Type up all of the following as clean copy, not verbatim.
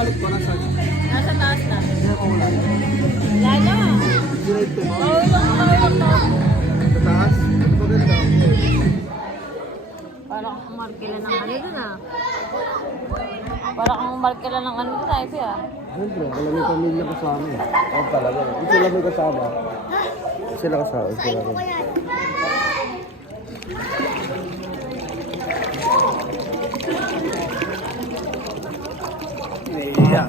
wallet ko, nasa? Nasa taas na. Hindi ako wala. Lala. Diretso mo? Mahulog mo. Sa taas? Maganda. Parang kang markila ng ano dun ah. Parang kang markila ng ano dun ah, Ivy ah. Siyempre, wala may pamilya kasama eh. Oo talaga. Kung sila may kasama. Sila kasama. Sila kasama. Yeah.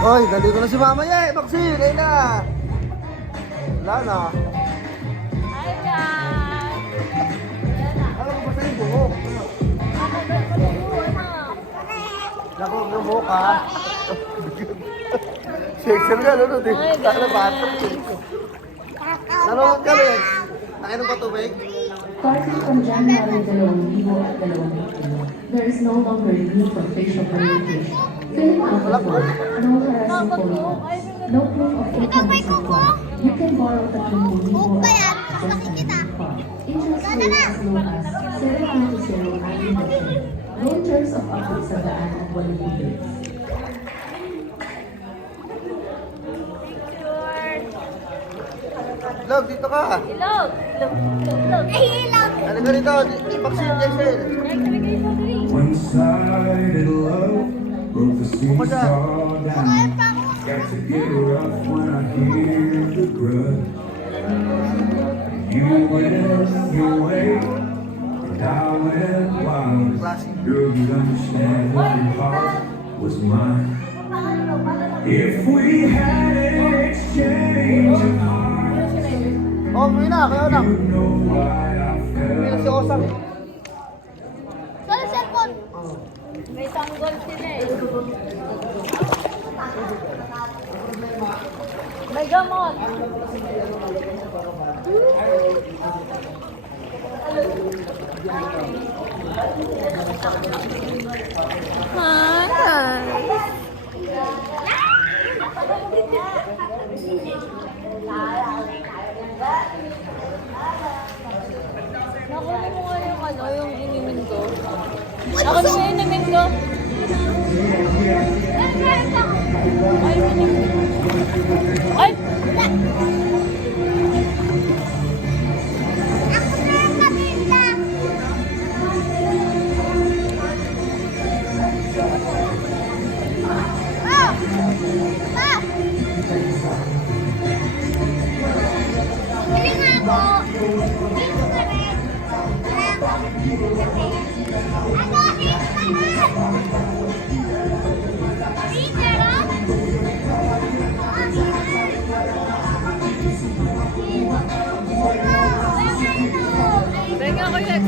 Oy, dali ko na si Mama eh. Maxine, ayun na. Wala na. Hi guys! Alam mo ba sa'yo buhok? Naku, yung buhok ha. Sexy nga, ano? Ano ba? Nanonood ka rin. Nakainom pa tubig? Starting from January 2021, there is no longer need for facial communication. Filling out the form, no harassing phone calls, no proof of income is required. You can borrow the Vivo app just on your phone. Interest rate as low as 7.0 annual. No terms of office sa daan at walang details. Love, dito ka. Ilog! Ilog! Ay, ilog! Halika rito. Maxine, Jason. One sided love broke the seesaw down. Got to get rough when I hear the grudge. You went your way, and I went wild. Girl, you'd understand if your heart was mine. If we had an exchange of hearts, Oh, may na. Kaya na. you know why I May na si felt. Osang eh. Saan ang cellphone? May sanggol sila eh. May gamot. Nakunin mo nga yung ano, yung inimin ko. Nakunin mo yung inimin ko. Ay, inimin. Ay! Venga, Rolex.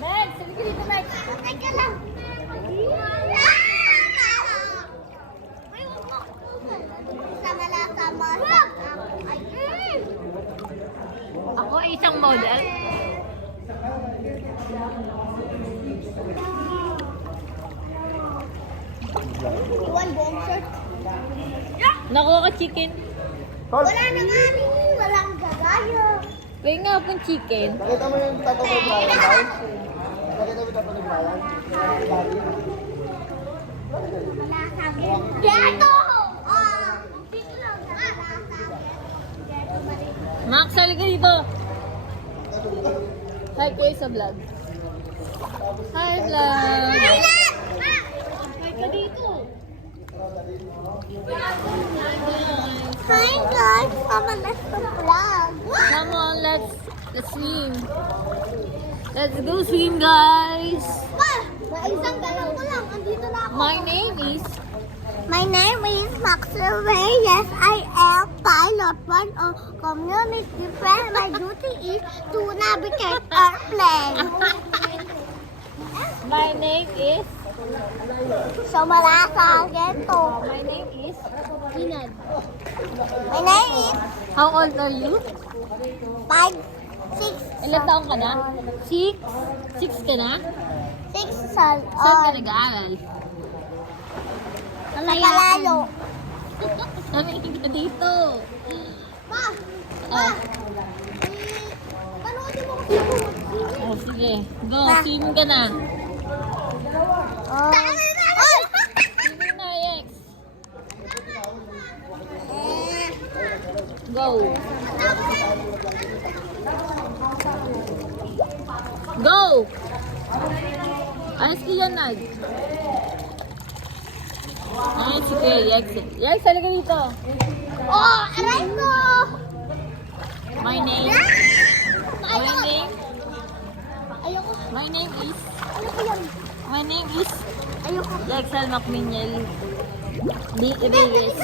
Meg, sabi ka dito, Meg. Teka lang. Ako ay isang model. Iwan buong shirt. Nakuha ka chicken. Tol, Wala na nga rin. Walang gagaya. Kaya nga akong chicken. nakita mo yung tattoo ni Brian, Brian? Nakita mo yung tattoo ni Brian? Daddy? Wala sabi. Gato! Dito lang. Wala sabi. Gato ba rin? Max, halika dito. Hi, kayo sa vlog. Hi, vlog. Hi ka dito. Hi guys, Mama, let's vlog. Come on, let's swim. Let's go swim, guys. Isang galaw ko lang, andito na ako. My name is Maxwell Reyes. I am pilot, one of community friend. My duty is to navigate airplane. My name is So malasa geto. My name is Inad. My name is How old are you? 5, 6, Ilan taong ka na? 6? 6 ka na? 6 Saan ka nag-aaral? Nakalayo. Naminig ka dito. Pa! Ah, Panoodin mo kasi po. oh, sige. Go, swim ka na. Swim na, Yex. Go. Go! Ayos ka yan, Nad. Ayos, sige, Yex. Yex, halika dito. Oh, aray ko! My name. Ayoko. My name is. Ayoko yan. My name is Ayoko. Lexal Macminiel. Di Hindi, Reyes.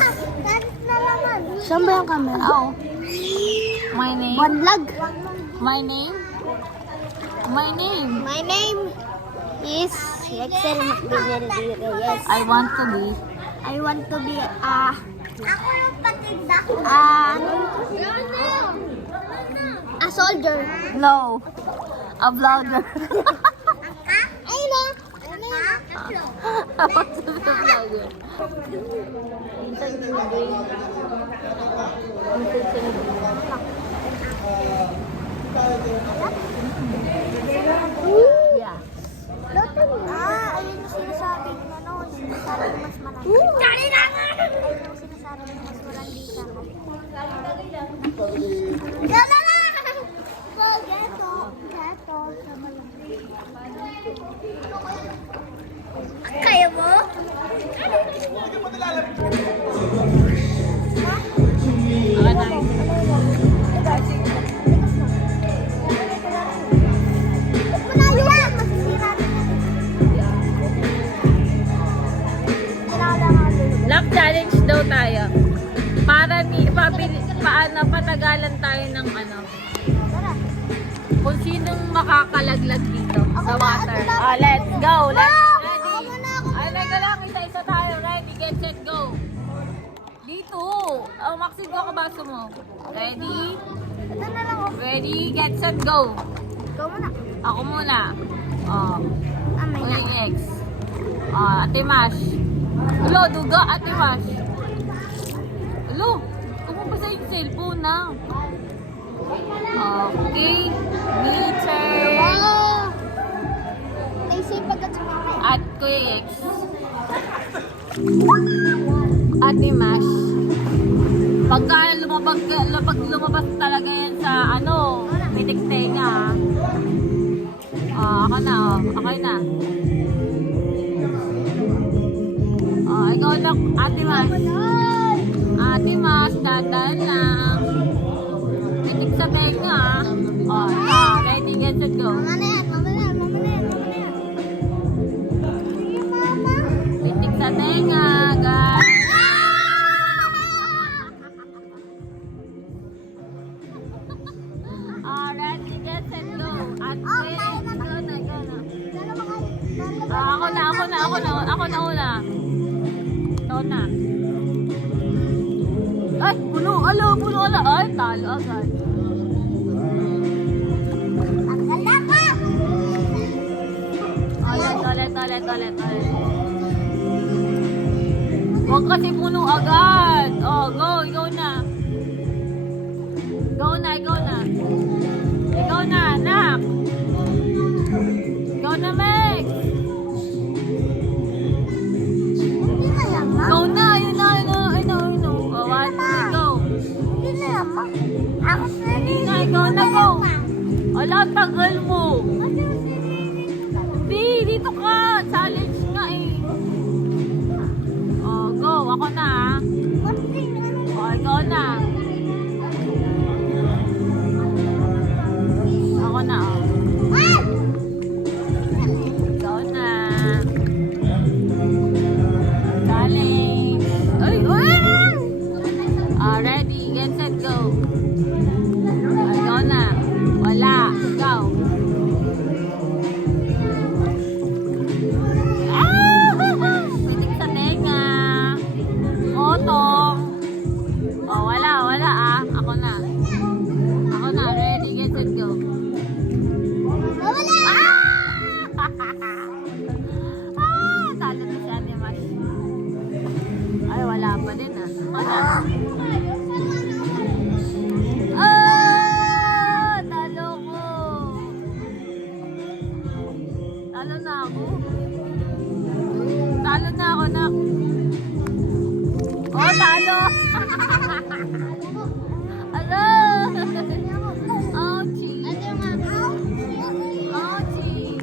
ganit na naman. Saan ba yung camera? Oh. My name. Banlag. My name. My name. My name is Lexel Macmillan Reyes. I want to be. I want to be ako yung patinda. A soldier. No. A vlogger. Ayun na. I want to be a vlogger. Minsan ko na brain. Minsan ko na brain. Yeah. Ayun yung sinasabi ko na noon. Sinasabi ko mas malandi. Ayun yung sinasabi ko mas malandi sa akin. Gala na! Geto. Geto. Kaya mo? Malayo yan! Masisira din yan. Lap challenge daw tayo. Para paano patagalan tayo ng ano. Kung sinong makakalaglag dito sa water. Oh, let's go. Let's ready. Ay, lego lang. Isa-isa tayo. Ready, get, set, go. Dito. Oh, Maxi, go ka baso mo. Ready? Ito na lang ako. Ready, get, set, go. Ikaw muna. Ako muna. Oh. Amay na. Uling X. Oh, Ate Mash. Ulo, duga, Ate Mash. Ulo, kumupasa yung cellphone na. Okay. Meter. Wow! May sipag at sumipin. At Kuya X. Ate Mash. Pagka lumabas talaga yan sa ano, pitik tenga. Ako na, okay na. Ikaw na, Ate Mash. Ate Mash, dadaan lang. Pitik sa tenga. Ready, get, set, go. Mama na yan, mama na yan, mama na yan, mama na yan. Sige, mama. Pitik sa tenga, guys. Ready, get, set, go. At Kuya X, go na, go na. Ako na una. Ikaw na. Ay, puno ala. Ay, talo agad. Ang ganda ka! Ulit. Huwag kasi puno agad. Oh, go, ikaw na. Ikaw na, anak. Ikaw na, Meg. Hindi na lamang. Ikaw na, ayun na. Oh, 1, 2, go. Hindi na lamang. Ako sa Hindi na, ikaw na, go. O, Hala, tagal mo. Di, dito ka. Challenge nga eh. Oh, go. Ako na ah. Oh, ikaw na. Ako na oh. Ikaw na. Challenge. Ay, ay! Ready, get set, go. Ikaw na. Wala. Ikaw. Pitik sa tenga. Otong. Oh, wala ah. Ako na. Ako na. Ready, get set, go. Talo na si Ate Mash. Ay, wala pa din ah. Wala. Talo ko. Talo na ako. Talo na ako, nak. Oh, talo. Ano? Ouchie. Ouchie.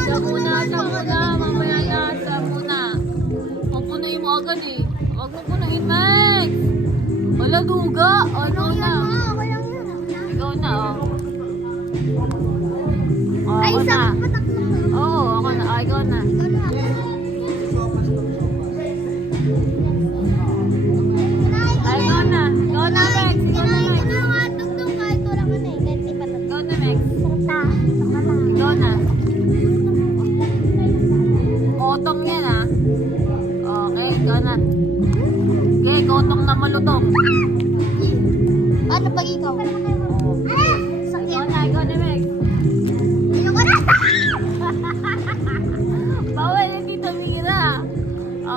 Sa muna. Mamaya na, sa muna. Pupunuin mo agad eh. Huwag mo punuin, Max. Wala, duga. Ano na? Ikaw na, oh. Oh, ako na. Oo, ako na. Oh, ikaw na. Ay, ikaw na. Ikaw na, Max. Ikaw na, Max. Ikaw na, Max. Ikaw na. Otong yan, ah. Okay, ikaw na. Okay, otong na malutong. Ano pag ikaw? Ikaw na, Max. Bawal yung dito, Mira.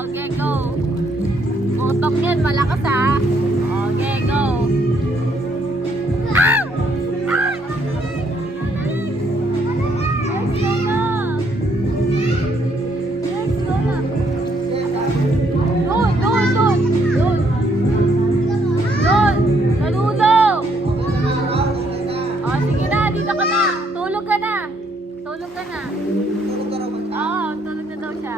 Okay, go. Otong yan, malakas ah. Okay, go. Tulog ka na. Oo, tulog na daw siya.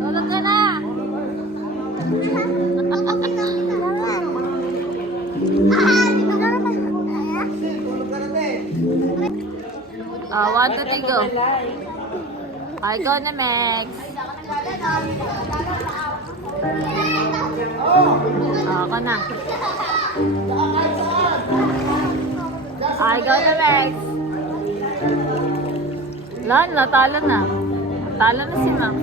Tulog ka na. 1, 2, 3, go. Ay, go na, Max. Ako na. Ay, go na, Max. Lan, natalo na. Talo na si Max.